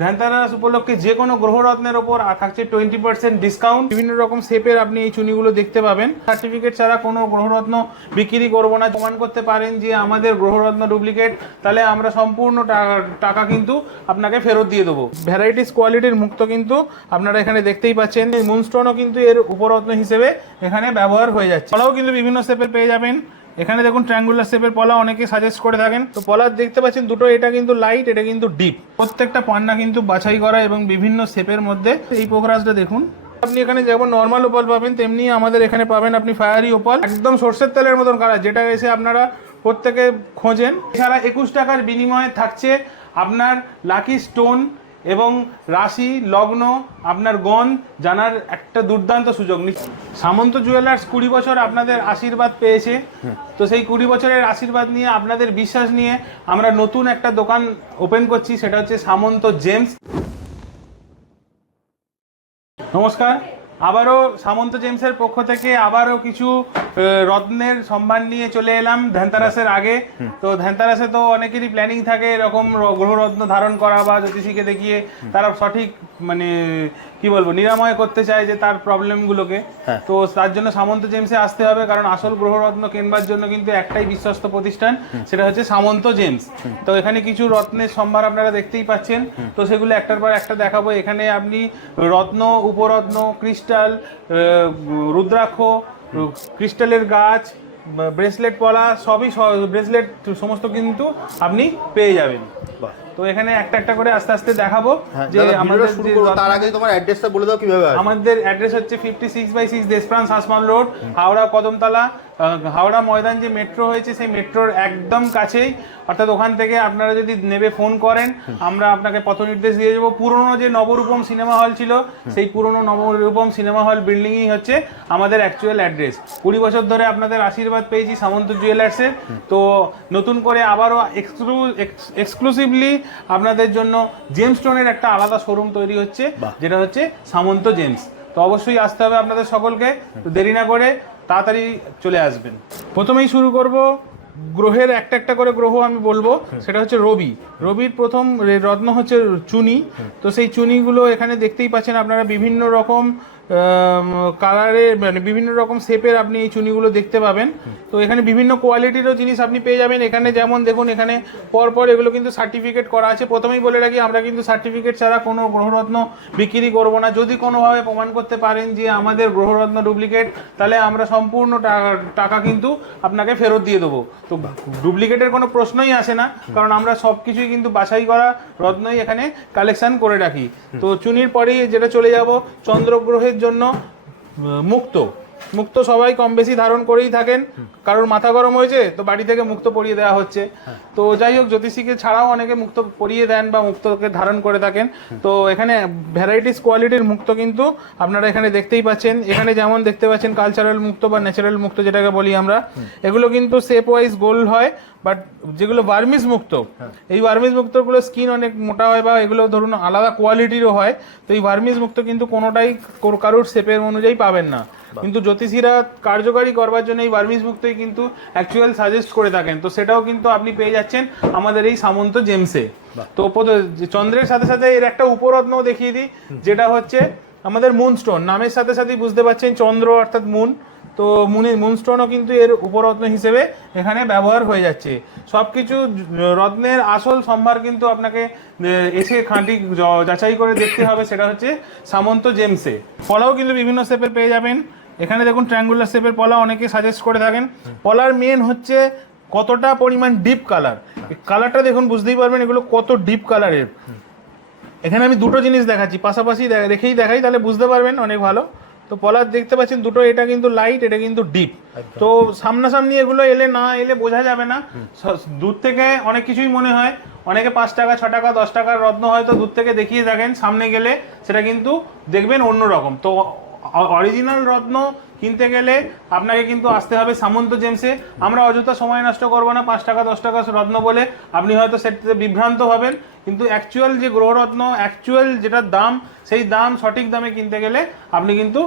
ধ্যানতারাস উপলক্ষে যে কোনো গ্রহরত্নের ওপর থাকছে টোয়েন্টি পার্সেন্ট ডিসকাউন্ট বিভিন্ন রকম শেপের আপনি এই চুনিগুলো দেখতে পাবেন। সার্টিফিকেট ছাড়া কোনো গ্রহরত্ন বিক্রি করব না। প্রমাণ করতে পারেন যে আমাদের গ্রহরত্ন ডুপ্লিকেট তাহলে আমরা সম্পূর্ণ টাকা কিন্তু আপনাকে ফেরত দিয়ে দেবো। ভ্যারাইটিস কোয়ালিটির মুক্ত কিন্তু আপনারা এখানে দেখতেই পাচ্ছেন। মুনস্টোনও কিন্তু এর উপরত্ন হিসেবে এখানে ব্যবহার হয়ে যাচ্ছে। পলাও কিন্তু বিভিন্ন শেপের পেয়ে যাবেন। এখানে দেখুন ট্রায়াঙ্গুলার শেপের পলা অনেকে সাজেস্ট করে থাকেন। তো পলা দেখতে পাচ্ছেন দুটো, এটা কিন্তু লাইট এটা কিন্তু ডিপ প্রত্যেকটা পান্না কিন্তু বাছাই করা এবং বিভিন্ন শেপের মধ্যে। এই পোখরাজটা দেখুন। আপনি এখানে যেমন নর্মাল ওপাল পাবেন, তেমনি আমাদের এখানে পাবেন আপনি ফায়ারি ওপাল একদম সর্ষের তেলের মতন কালার যেটা এসে আপনারা প্রত্যেকে খোঁজেন। এছাড়া একুশ টাকার বিনিময়ে থাকছে আপনার লাকি স্টোন এবং রাশি, লগ্ন, আপনার গণ জানার একটা দুর্দান্ত সুযোগ। সামন্ত জুয়েলার্স কুড়ি বছর আপনাদের আশীর্বাদ পেয়েছে। তো সেই কুড়ি বছরের আশীর্বাদ নিয়ে, আপনাদের বিশ্বাস নিয়ে আমরা নতুন একটা দোকান ওপেন করছি, সেটা হচ্ছে সামন্ত জেমস। নমস্কার। আবারও সামন্ত জেমসের পক্ষ থেকে আবারও কিছু রত্নের সম্মান নিয়ে চলে এলাম ধ্যানতারাসের আগে। তো ধ্যানতারাসে তো অনেকেরই প্ল্যানিং থাকে এরকম গ্রহরত্ন ধারণ করা বা জ্যোতিষীকে দেখিয়ে তারা সঠিক মানে কি বলব নিরাময় করতে চায় যে তার প্রবলেমগুলোকে তো তার জন্য সামন্ত জেমসে আসতে হবে কারণ আসল গ্রহরত্ন কেনবার জন্য কিন্তু একটাই বিশ্বস্ত প্রতিষ্ঠান সেটা হচ্ছে সামন্ত জেমস। তো এখানে কিছু রত্নের সম্ভার আপনারা দেখতেই পাচ্ছেন। তো সেগুলো একটার পর একটা দেখাবো। এখানে আপনি রত্ন উপরত্ন ক্রিস্টাল রুদ্রাক্ষ ক্রিস্টালের গাছ ব্রেসলেট পলা সবই ব্রেসলেট সমস্ত কিন্তু আপনি পেয়ে যাবেন। তো এখানে একটা একটা করে আস্তে আস্তে দেখাবো হ্যাঁ, যে আমাদের তার আগে তোমার অ্যাড্রেসটা বলে দাও কীভাবে আমাদের অ্যাড্রেস হচ্ছে fifty six by six Deshpran Sasmal road Howrah Kadamtala Howrah Maidan যে মেট্রো হয়েছে সেই মেট্রোর একদম কাছেই। অর্থাৎ ওখান থেকে আপনারা যদি নেবে ফোন করেন আমরা আপনাকে পথ নির্দেশ দিয়ে দেবো। পুরনো যে নবরূপম সিনেমা হল ছিল সেই পুরনো নবরূপম সিনেমা হল বিল্ডিংই হচ্ছে আমাদের অ্যাকচুয়াল অ্যাড্রেস কুড়ি বছর ধরে আপনাদের আশীর্বাদ পেয়েছি সামন্ত জুয়েলার্সের তো নতুন করে আবারও এক্সক্লুসিভলি আপনাদের জন্য জেমস স্টোনের একটা আলাদা শোরুম তৈরি হচ্ছে যেটা হচ্ছে সামন্ত জেমস তো অবশ্যই আসতে হবে আপনাদের সকলকে। তো দেরি না করে তাড়াতাড়ি চলে আসবেন। প্রথমেই শুরু করব, গ্রহের একটা একটা করে গ্রহ আমি বলব, সেটা হচ্ছে রবি। রবির প্রথম রত্ন হচ্ছে চুনি। তো সেই চুনিগুলো এখানে দেখতেই পাচ্ছেন আপনারা বিভিন্ন রকম কালারে মানে বিভিন্ন রকম শেপের আপনি এই চুনিগুলো দেখতে পাবেন। তো এখানে বিভিন্ন কোয়ালিটিরও জিনিস আপনি পেয়ে যাবেন। এখানে যেমন দেখুন, এখানে পরপর এগুলো কিন্তু সার্টিফিকেট করা আছে। প্রথমেই বলে রাখি, আমরা কিন্তু সার্টিফিকেট ছাড়া কোনো গ্রহরত্ন বিক্রি করব না। যদি কোনোভাবে প্রমাণ করতে পারেন যে আমাদের গ্রহরত্ন ডুপ্লিকেট তাহলে আমরা সম্পূর্ণ টাকা কিন্তু আপনাকে ফেরত দিয়ে দেবো। তো ডুপ্লিকেটের কোনো প্রশ্নই আসে না, কারণ আমরা সব কিছুই কিন্তু বাছাই করা রত্নই এখানে কালেকশন করে রাখি। তো চুনির পরেই যেটা চলে যাব, চন্দ্রগ্রহের জন্য মুক্ত। মুক্ত সবাই কম বেশি ধারণ করেই থাকেন। কারোর মাথা গরম হয়েছে, তো বাড়ি থেকে মুক্ত পরিয়ে দেওয়া হচ্ছে। তো যাই হোক, জ্যোতিষীকে ছাড়াও অনেকে মুক্ত পরিয়ে দেন বা মুক্তকে ধারণ করে থাকেন। তো এখানে ভ্যারাইটিস কোয়ালিটির মুক্ত কিন্তু আপনারা এখানে দেখতেই পাচ্ছেন। এখানে যেমন দেখতে পাচ্ছেন কালচারাল মুক্ত বা ন্যাচারাল মুক্ত যেটাকে বলি আমরা, এগুলো কিন্তু শেপ ওয়াইজ গোল হয়। বাট যেগুলো বার্মিস মুক্ত এই বার্মিস মুক্তগুলো স্কিন অনেক মোটা হয় বা এগুলো ধরুন আলাদা কোয়ালিটিরও হয় তো এই বার্মিস মুক্ত কিন্তু কোনোটাই কোর- কারোর শেপের অনুযায়ী পাবেন না। কিন্তু জ্যোতিষীরা কার্যকারী করবার জন্য এই বার্মিস মুক্তই কিন্তু অ্যাকচুয়াল সাজেস্ট করে থাকেন। তো সেটাও কিন্তু আপনি পেয়ে যাচ্ছেন আমাদের এই সামন্ত জেমসে। তো চন্দ্রের সাথে সাথে এর একটা উপরত্নও দেখিয়ে দিই যেটা হচ্ছে আমাদের মুনস্টোন নামের সাথে সাথেই বুঝতে পারছেন চন্দ্র অর্থাৎ মুন তো মুনি মুনস্টোনও কিন্তু এর উপরত্ন হিসেবে এখানে ব্যবহার হয়ে যাচ্ছে। সব কিছু রত্নের আসল সম্ভার কিন্তু আপনাকে এসে খাঁটি যাচাই করে দেখতে হবে, সেটা হচ্ছে সামন্ত জেমসে। পলাও কিন্তু বিভিন্ন শেপের পেয়ে যাবেন। এখানে দেখুন ট্রায়াঙ্গুলার শেপের পলা অনেকে সাজেস্ট করে থাকেন। পলার মেন হচ্ছে কতটা পরিমাণ ডিপ কালার কালারটা দেখুন, বুঝতেই পারবেন এগুলো কত ডিপ কালারের এখানে আমি দুটো জিনিস দেখাচ্ছি, পাশাপাশি রেখেই দেখাই, তাহলে বুঝতে পারবেন অনেক ভালো। তো পলার দেখতে পাচ্ছেন দুটো এটা কিন্তু লাইট এটা কিন্তু ডিপ তো সামনাসামনি এগুলো এলে না এলে বোঝা যাবে না। দূর থেকে অনেক কিছুই মনে হয়। অনেকে পাঁচ টাকা ছ টাকা দশ টাকার রত্ন হয়তো দূর থেকে দেখিয়ে থাকেন সামনে গেলে সেটা কিন্তু দেখবেন অন্য রকম তো অরিজিনাল রত্ন কিনতে গেলে আপনাকে কিন্তু আসতে হবে সামন্ত জেমসে। আমরা অযথা সময় নষ্ট করব না পাঁচ টাকা দশ টাকা রত্ন বলে। আপনি হয়তো সেটাতে বিভ্রান্ত হবেন কিন্তু অ্যাকচুয়াল যে গ্রহরত্ন অ্যাকচুয়াল যেটার দাম সেই দাম সঠিক দামে কিনতে গেলে আপনি কিন্তু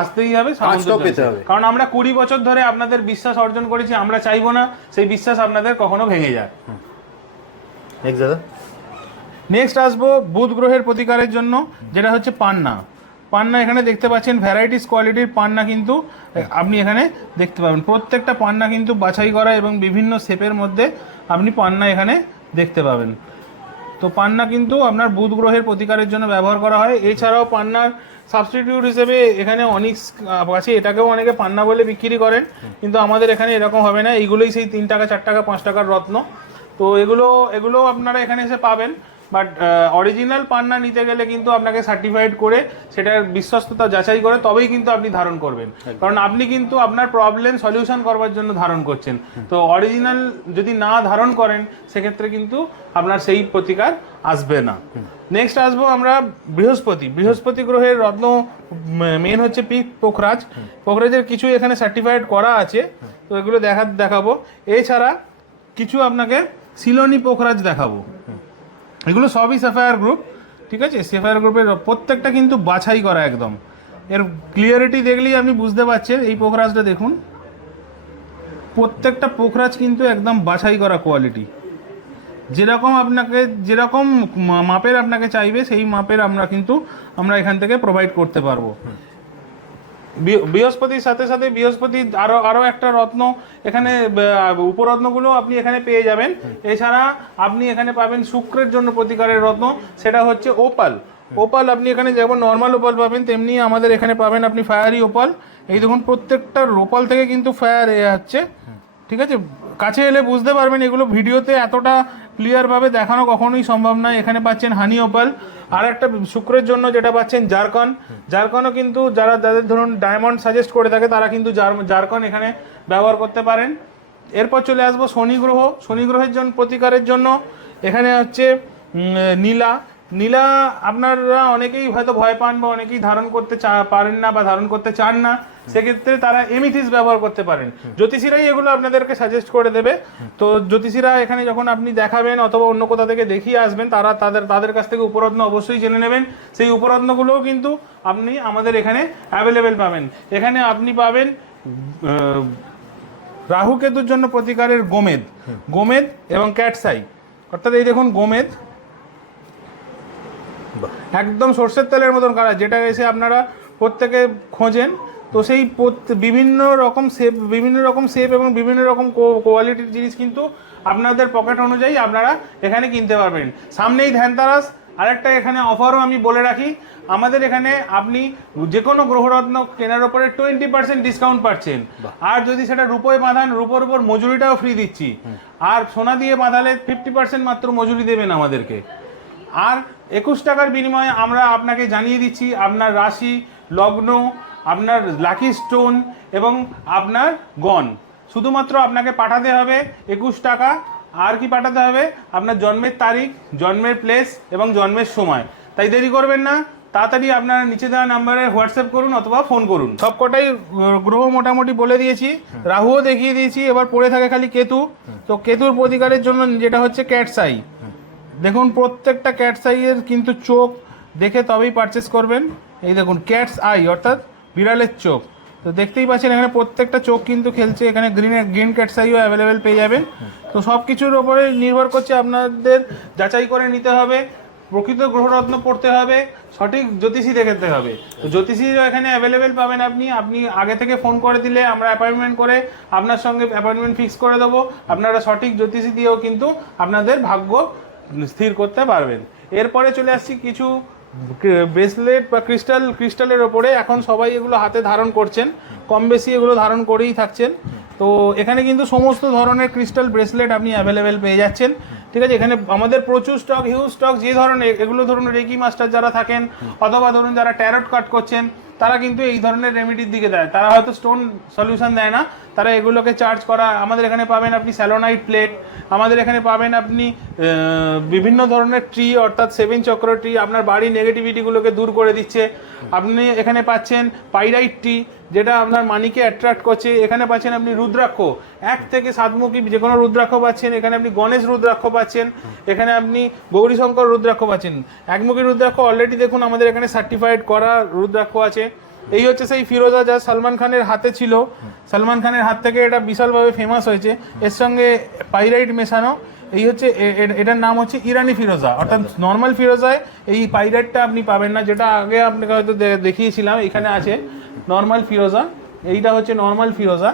আসতেই হবে সামন্ত পেতে হবে। কারণ আমরা কুড়ি বছর ধরে আপনাদের বিশ্বাস অর্জন করেছি আমরা চাইব না সেই বিশ্বাস আপনাদের কখনো ভেঙে যায়। নেক্সট আসব বুধ গ্রহের প্রতিকারের জন্য যেটা হচ্ছে পান্না। পান্না এখানে দেখতে পাচ্ছেন ভ্যারাইটিস কোয়ালিটির পান্না কিন্তু আপনি এখানে দেখতে পাবেন। প্রত্যেকটা পান্না কিন্তু বাছাই করা এবং বিভিন্ন শেপের মধ্যে আপনি পান্না এখানে দেখতে পাবেন। তো পান্না কিন্তু আপনার বুধ গ্রহের প্রতিকারের জন্য ব্যবহার করা হয়। এছাড়াও পান্নার সাবস্টিটিউট হিসেবে এখানে অনিক্স আছে। এটাকেও অনেকে পান্না বলে বিক্রি করেন, কিন্তু আমাদের এখানে এরকম হবে না। এইগুলোই সেই তিন টাকা, চার টাকা, পাঁচ টাকার রত্ন। তো এগুলো এগুলো আপনারা এখানে এসে পাবেন। বাট অরিজিনাল পান্না নিতে গেলে কিন্তু আপনাকে সার্টিফাইড করে সেটার বিশ্বস্ততা যাচাই করে তবেই কিন্তু আপনি ধারণ করবেন। কারণ আপনি কিন্তু আপনার প্রবলেম সলিউশন করবার জন্য ধারণ করছেন। তো অরিজিনাল যদি না ধারণ করেন সেক্ষেত্রে কিন্তু আপনার সেই প্রতিকার আসবে না। নেক্সট আসব আমরা বৃহস্পতি। বৃহস্পতি গ্রহের রত্ন মেন হচ্ছে পি পোখরাজ। পোখরাজের কিছু এখানে সার্টিফাইড করা আছে। তো এগুলো দেখা দেখাবো। এছাড়া কিছু আপনাকে সিলোনি পোখরাজ দেখাবো। এগুলো সবই সেফায়ার গ্রুপ ঠিক আছে? সেফায়ার গ্রুপের প্রত্যেকটা কিন্তু বাছাই করা একদম। এর ক্লিয়ারিটি দেখলেই আপনি বুঝতে পারছেন, এই পোখরাজটা দেখুন। প্রত্যেকটা পোখরাজ কিন্তু একদম বাছাই করা কোয়ালিটি যেরকম আপনাকে, যেরকম মাপের আপনাকে চাইবে, সেই মাপের আমরা কিন্তু, আমরা এখান থেকে প্রোভাইড করতে পারব। বৃহস্পতির সাথে সাথে বৃহস্পতি আরও আরও একটা রত্ন এখানে উপরত্নগুলো আপনি এখানে পেয়ে যাবেন। এছাড়া আপনি এখানে পাবেন শুক্রের জন্য প্রতিকারের রত্ন, সেটা হচ্ছে ওপাল। ওপাল আপনি এখানে যেমন নর্মাল ওপাল পাবেন, তেমনি আমাদের এখানে পাবেন আপনি ফায়ারি ওপাল। এই দেখুন, প্রত্যেকটা ওপাল থেকে কিন্তু ফায়ার এ হচ্ছে ঠিক আছে? কাছে এলে বুঝতে পারবেন এগুলো ভিডিওতে এতটা ক্লিয়ারভাবে দেখানো কখনোই সম্ভব নয়। এখানে পাচ্ছেন হানি ওপাল আর একটা শুক্রের জন্য যেটা পাচ্ছেন জারকন। জারকনও কিন্তু যারা, যাদের ধরুন ডায়মন্ড সাজেস্ট করে থাকে, তারা কিন্তু জারকন এখানে ব্যবহার করতে পারেন। এরপর চলে আসব শনি গ্রহ। শনি গ্রহের জন্য প্রতিকারের জন্য এখানে হচ্ছে নীলা। নীলা আপনারা অনেকেই হয়তো ভয় পান বা অনেকেই ধারণ করতে চা- পারেন না বা ধারণ করতে চান না সেক্ষেত্রে তারা এমিথিস ব্যবহার করতে পারেন। জ্যোতিষীরাই এগুলো আপনাদেরকে সাজেস্ট করে দেবে। তো জ্যোতিষীরা এখানে যখন আপনি দেখাবেন অথবা অন্য কোথা থেকে দেখিয়ে আসবেন তারা তাদের তাদের কাছ থেকে উপরত্ন অবশ্যই জেনে নেবেন। সেই উপরত্নগুলোও কিন্তু আপনি আমাদের এখানে অ্যাভেলেবেল পাবেন। এখানে আপনি পাবেন আহ, রাহু কেতুর জন্য প্রতিকারের গোমেদ। গোমেদ এবং ক্যাটসাই অর্থাৎ এই দেখুন গোমেদ। একদম সর্ষের তেলের মতন কালার যেটা এসে আপনারা প্রত্যেকে খোঁজেন। তো সেই বিভিন্ন রকম শেপ বিভিন্ন রকম শেপ এবং বিভিন্ন রকম কোয়ালিটির জিনিস কিন্তু আপনাদের পকেট অনুযায়ী আপনারা এখানে কিনতে পারবেন। সামনেই ধ্যানতারাস আরেকটা এখানে অফারও আমি বলে রাখি। আমাদের এখানে আপনি যে কোনো গ্রহরত্ন কেনার ওপরে টোয়েন্টি পার্সেন্ট ডিসকাউন্ট পাচ্ছেন। আর যদি সেটা রূপোয় বাঁধান রূপোর উপর মজুরিটাও ফ্রি দিচ্ছি। আর সোনা দিয়ে বাঁধালে ফিফটি পার্সেন্ট মাত্র মজুরি দেবেন আমাদেরকে। আর একুশ টাকার বিনিময়ে আমরা আপনাকে জানিয়ে দিচ্ছি আপনার রাশি লগ্ন আপনার লাকি স্টোন এবং আপনার গন শুধুমাত্র আপনাকে পাঠাতে হবে একুশ টাকা আর কি পাঠাতে হবে? আপনার জন্মের তারিখ জন্মের প্লেস এবং জন্মের সময়। তাই দেরি করবেন না তাড়াতাড়ি আপনারা নিচে দেওয়া নাম্বারে হোয়াটসঅ্যাপ করুন অথবা ফোন করুন। সবকটাই আহ, গ্রহ মোটামুটি বলে দিয়েছি। রাহুও দেখিয়ে দিয়েছি এবার পড়ে থাকে খালি কেতু। তো কেতুর প্রতিকারের জন্য যেটা হচ্ছে ক্যাটসাই দেখুন, প্রত্যেকটা ক্যাটস আইয়ের কিন্তু চোখ দেখে তবেই পারচেস করবেন। এই দেখুন ক্যাটস আই অর্থাৎ বিড়ালের চোখ। তো দেখতেই পাচ্ছেন, এখানে প্রত্যেকটা চোখ কিন্তু খেলছে। এখানে গ্রিন গ্রিন ক্যাটস আইও অ্যাভেলেবেল পেয়ে যাবেন। তো সব কিছুর ওপরে নির্ভর করছে আপনাদের যাচাই করে নিতে হবে। প্রকৃত গ্রহরত্ন পড়তে হবে। সঠিক জ্যোতিষী দেখতে হবে। তো জ্যোতিষী এখানে অ্যাভেলেবেল পাবেন আপনি। আপনি আগে থেকে ফোন করে দিলে আমরা অ্যাপয়েন্টমেন্ট করে আপনার সঙ্গে অ্যাপয়েন্টমেন্ট ফিক্স করে দেবো। আপনারা সঠিক জ্যোতিষী দিয়েও কিন্তু আপনাদের ভাগ্য স্থির করতে পারবেন। এরপরে চলে আসছি কিছু ব্রেসলেট বা ক্রিস্টাল ক্রিস্টালের ওপরে। এখন সবাই এগুলো হাতে ধারণ করছেন। কম বেশি এগুলো ধারণ করেই থাকছেন। তো এখানে কিন্তু সমস্ত ধরনের ক্রিস্টাল ব্রেসলেট আপনি অ্যাভেলেবেল পেয়ে যাচ্ছেন। ঠিক আছে, এখানে আমাদের প্রচুর স্টক হিউজ স্টক যে ধরনের, এগুলো ধরুন রেকি মাস্টার যারা থাকেন, অথবা ধরুন যারা ট্যারট কাট করছেন, তারা কিন্তু এই ধরনের রেমিডির দিকে দেয় তারা হয়তো স্টোন সলিউশন দেয় না। তারা এগুলোকে চার্জ করা, আমাদের এখানে পাবেন আপনি স্যালোনাইট প্লেট আমাদের এখানে পাবেন আপনি বিভিন্ন ধরনের ট্রি অর্থাৎ সেভেন চক্র ট্রি আপনার বাড়ির নেগেটিভিটিগুলোকে দূর করে দিচ্ছে। আপনি এখানে পাচ্ছেন পাইরাইট ট্রি যেটা আপনার মানিকে অ্যাট্রাক্ট করছে। এখানে পাচ্ছেন আপনি রুদ্রাক্ষ, এক থেকে সাতমুখী যে কোনো রুদ্রাক্ষ পাচ্ছেন। এখানে আপনি গণেশ রুদ্রাক্ষ পাচ্ছেন, এখানে আপনি গৌরীশঙ্কর রুদ্রাক্ষ পাচ্ছেন। একমুখী রুদ্রাক্ষ অলরেডি দেখুন, আমাদের এখানে সার্টিফাইড করা রুদ্রাক্ষ আছে। এই হচ্ছে সেই ফিরোজা যা সালমান খানের হাতে ছিল। সালমান খানের হাত থেকে এটা বিশালভাবে ফেমাস হয়েছে। এর সঙ্গে পাইরাইট মেশানো। এই হচ্ছে এটার নাম হচ্ছে ইরানি ফিরোজা। অর্থাৎ নর্মাল ফিরোজায় এই পাইরেটটা আপনি পাবেন না, যেটা আগে আপনাকে হয়তো দেখিয়েছিলাম, এখানে আছে নর্মাল ফিরোজা। এইটা হচ্ছে নর্মাল ফিরোজা।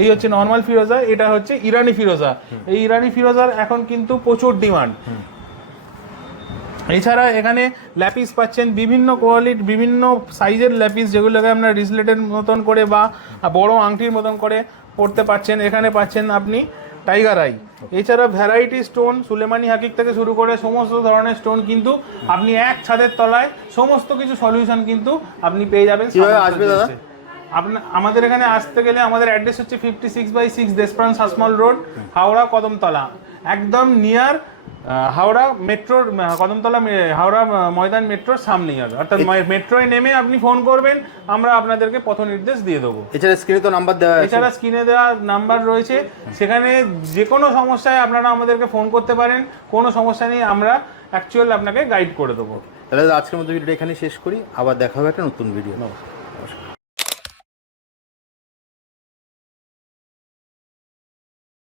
এই হচ্ছে নর্মাল ফিরোজা, এটা হচ্ছে ইরানি ফিরোজা। এই ইরানি ফিরোজার এখন কিন্তু প্রচুর ডিমান্ড এছাড়া এখানে ল্যাপিস পাচ্ছেন বিভিন্ন কোয়ালিটি বিভিন্ন সাইজের ল্যাপিস যেগুলোকে আপনার রিসলেটের মতন করে বা বড় আংটির মতন করে পড়তে পাচ্ছেন এখানে পাচ্ছেন আপনি টাইগার আই। এছাড়া ভ্যারাইটি স্টোন সুলেমানি হাকিক থেকে শুরু করে সমস্ত ধরনের স্টোন কিন্তু আপনি এক ছাদের তলায় সমস্ত কিছু সলিউশন কিন্তু আপনি পেয়ে যাবেন আসবে দাদা? আপনার আমাদের এখানে আসতে গেলে আমাদের অ্যাড্রেস হচ্ছে fifty six by six Deshpran Sasmal road Howrah Kadamtala. একদম নিয়ার হাওড়া মেট্রোর কদমতলা হাওড়া ময়দান মেট্রোর সামনেই হবে। অর্থাৎ মেট্রোয় নেমে আপনি ফোন করবেন আমরা আপনাদেরকে পথ নির্দেশ দিয়ে দেবো। এছাড়া স্ক্রিনে তো নাম্বার দেওয়া এছাড়া স্ক্রিনে দেওয়া নাম্বার রয়েছে। সেখানে যে কোনো সমস্যায় আপনারা আমাদেরকে ফোন করতে পারেন। কোনো সমস্যা নেই আমরা অ্যাকচুয়াল আপনাকে গাইড করে দেবো। তাহলে আজকের মতো ভিডিওটা এখানে শেষ করি। আবার দেখা হবে একটা নতুন ভিডিও নমস্কার।